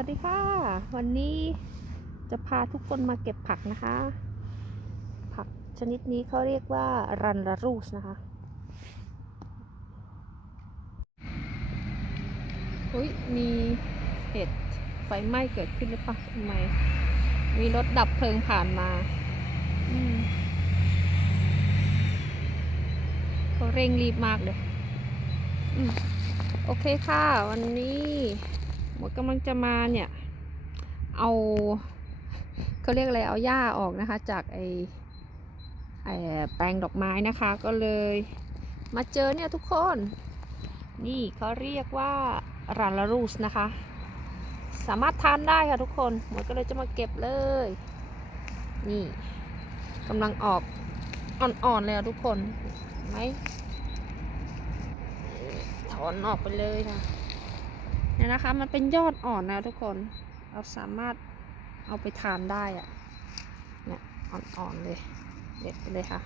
วัสดีค่ะ วันนี้จะพาทุกคนมาเก็บผักนะคะ ผักชนิดนี้เขาเรียกว่ารันลารูสนะคะอุ้ยมีเหตุไฟไหม้เกิดขึ้นหรือเปล่าทำไม มีรถดับเพลิงผ่านมาเขาเร่งรีบมากเลยอโอเคค่ะ วันนี้ มดกำลังจะมาเนี่ย เอาเขาเรียกอะไร เอาหญ้าออกนะคะ จากไอไอแปลงดอกไม้นะคะ ก็เลยมาเจอเนี่ยทุกคน นี่เขาเรียกว่ารันลารูสนะคะ สามารถทานได้ค่ะทุกคนหมดก็เลยจะมาเก็บเลย นี่กำลังออกอ่อนๆเลยอะทุกคนเห็นไหมถอนออกไปเลยค่ะ เนี่ยนะคะ มันเป็นยอดอ่อนนะทุกคน เราสามารถเอาไปทานได้อะเนี่ยอ่อนๆเลย เด็ดไปเลยค่ะ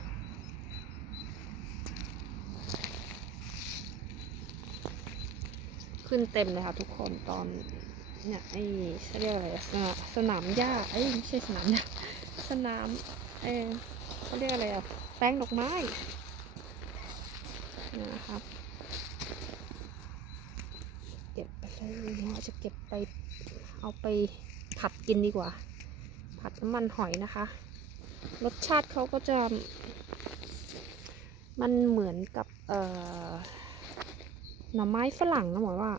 ขึ้นเต็มเลยค่ะทุกคนตอนเนี่ยไอ้เขาเรียกอะไรอะสนามสนามหญ้าเอ้ยไม่ใช่สนามหญ้าสนามเออเขาเรียกอะไรอะแป้งดอกไม้นะครับ เก็บไป เราจะเก็บไปเอาไปผัดกินดีกว่า ผัดน้ำมันหอยนะคะ รสชาติเขาก็จะมันเหมือนกับเอ่อหน่อไม้ฝรั่งนะหมอว่า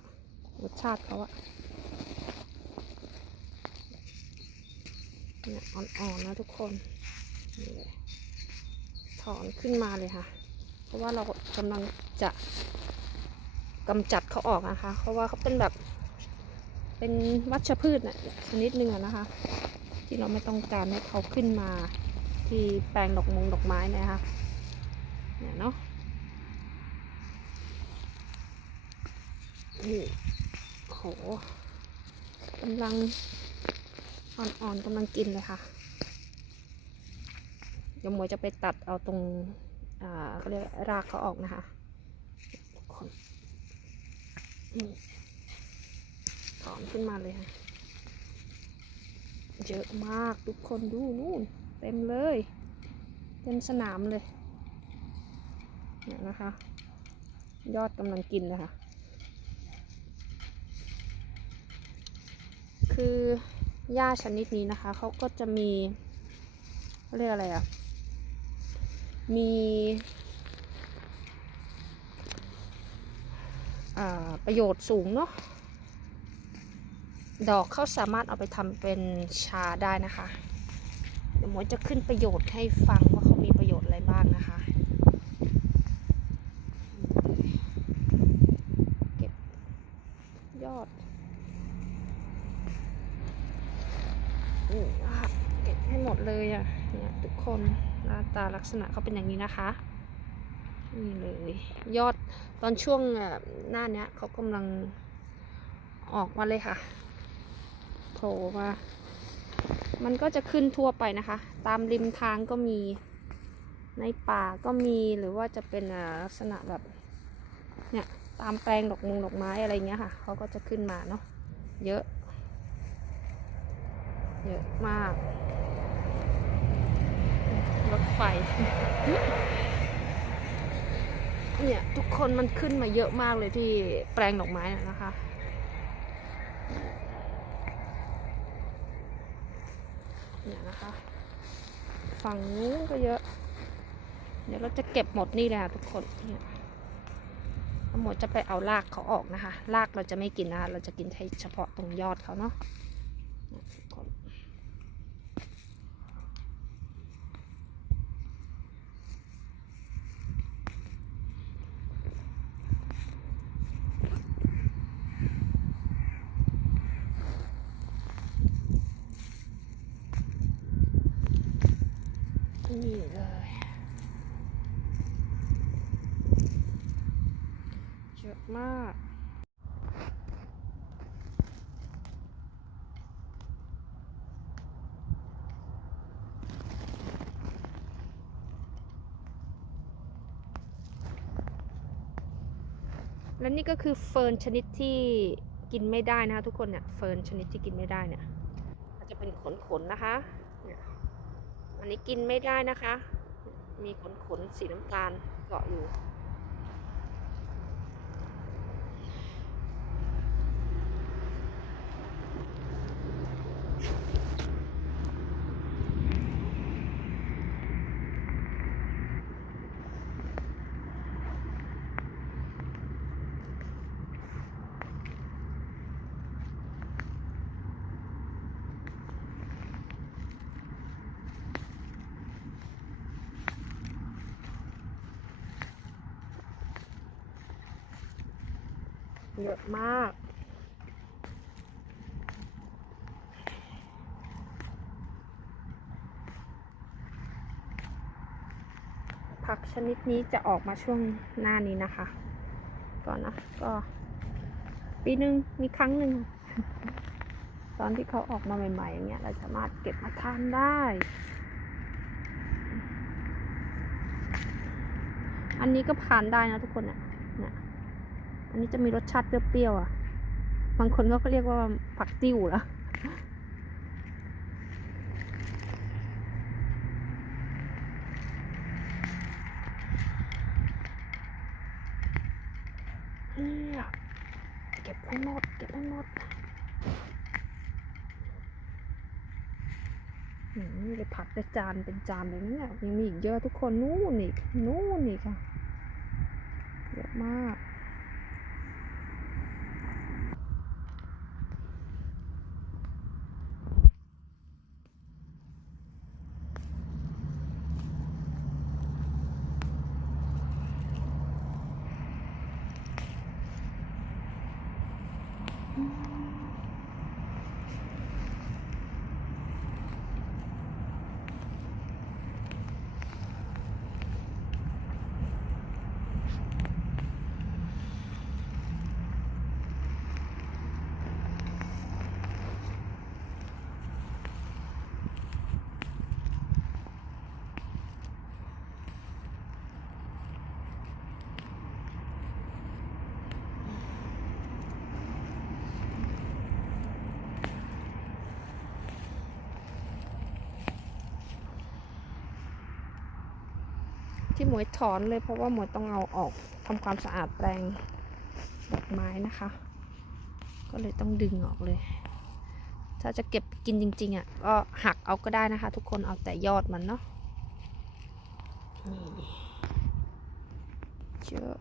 รสชาติเขาอะเนี่ยอ่อนๆนะทุกคนถอนขึ้นมาเลยค่ะ เพราะว่าเรากำลังจะกำจัดเขาออกนะคะ เพราะว่าเขาเป็นแบบ เป็นวัชพืชนะชนิดหนึ่งนะคะ ที่เราไม่ต้องการให้เขาขึ้นมา ที่แปลงดอกมงดอกไม้นะคะเนี่ยเนาะนี่โหกำลังอ่อนๆกำลังกินเลยค่ะเดี๋ยวหมวยจะไปตัดเอาตรงอ่าเขาเรียกรากเขาออกนะคะทุกคนนี่ อนขึ้นมาเลยค่ะ เยอะมากทุกคนดูนู่นเต็มเลย เต็มสนามเลยเนี่ยนะคะ ยอดกำลังกินเลยค่ะ คือหญ้าชนิดนี้นะคะ เขาก็จะมีเรียกอะไรอะ่ะ มีประโยชน์สูงเนาะ ดอกเขาสามารถเอาไปทำเป็นชาได้นะคะ เดี๋ยวมวยจะขึ้นประโยชน์ให้ฟังว่าเขามีประโยชน์อะไรบ้างนะคะ เก็บยอดนี่นะคะเก็บให้หมดเลยอะเนี่ยทุกคนหน้าตาลักษณะเขาเป็นอย่างนี้นะคะนี่เลยยอดตอนช่วงหน้าเนี้ยเขากำลังออกมาเลยค่ะ โผล่มา มันก็จะขึ้นทั่วไปนะคะ ตามริมทางก็มี ในป่าก็มี หรือว่าจะเป็นลักษณะแบบ เนี่ยตามแปลงดอกมงดอกไม้อะไรเงี้ยค่ะ เขาก็จะขึ้นมาเนาะ เยอะ เยอะมาก รถไฟ เนี่ยทุกคนมันขึ้นมาเยอะมากเลยที่แปลงดอกไม้นะคะ เนี่ยนะคะ ฝั่งนู้นก็เยอะ เดี๋ยวเราจะเก็บหมดนี่เลยค่ะทุกคนเนี่ยทั้งหมดจะไปเอารากเขาออกนะคะ รากเราจะไม่กินนะคะ เราจะกินแค่เฉพาะตรงยอดเขาเนาะเนี่ยทุกคนนี่เลย เยอะ มาก และนี่ก็คือเฟิร์นชนิดที่กินไม่ได้นะคะทุกคนเนี่ยเฟิร์นชนิดที่กินไม่ได้เนี่ยมันจะเป็นขนๆนะคะอันนี้กินไม่ได้นะคะ มีขนๆสีน้ำตาลเกาะอยู่ เยอะมาก ผักชนิดนี้จะออกมาช่วงหน้านี้นะคะ ก่อนนะ ก็ ปีหนึ่งมีครั้งหนึ่ง ตอนที่เขาออกมาใหม่ๆ อย่างเงี้ย เราสามารถเก็บมาทานได้อันนี้ก็ผ่านได้นะทุกคนเนี่ยนี่ย อันนี้จะมีรสชาติเปรี้ยวๆอะ บางคนเขาก็เรียกว่าผักติ้วเหรอเนี่ยเก็บให้หมด เก็บให้หมดนี่เลยผัดเป็นจานเป็นจานเลยนะเนี่ยยังมีอีกเยอะทุกคนนู่นอีกนู่นอีกค่ะเยอะมาก Mm-hmm. ที่หมวยถอนเลยเพราะว่าหมวยต้องเอาออกทำความสะอาดแปลงดอกไม้นะคะ ก็เลยต้องดึงออกเลย ถ้าจะเก็บกินจริงๆอะก็หักเอาก็ได้นะคะ ทุกคนเอาแต่ยอดมันเนาะนี่เยอะ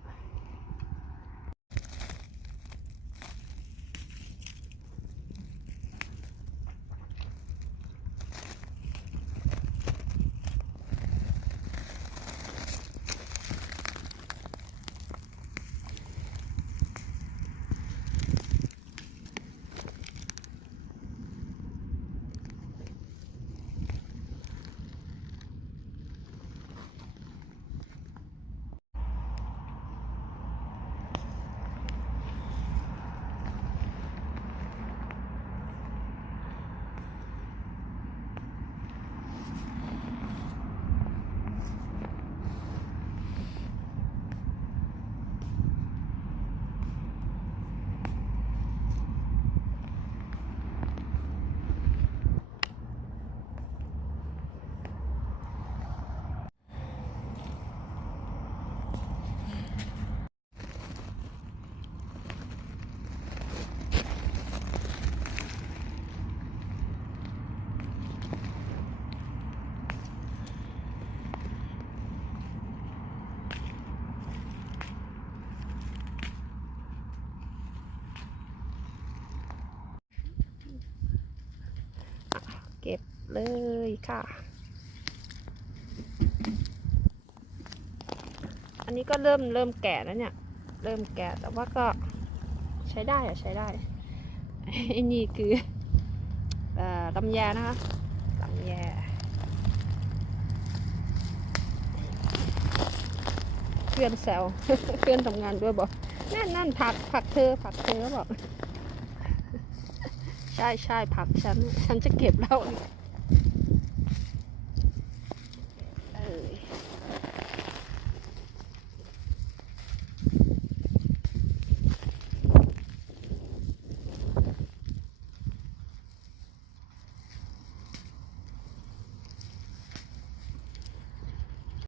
เก็บเลยค่ะ อันนี้ก็เริ่มเริ่มแก่แล้วเนี่ย เริ่มแก่แต่ว่าก็ใช้ได้อะใช้ได้ไอ้นี่คือเอ่อลำแยนะคะลำแยเพื่อนแซวเพื่อนทำงานด้วยบอกนั่นนั่นผักผักเธอผักเธอบอก ใช่ใช่ผักฉัน ฉันจะเก็บแล้ว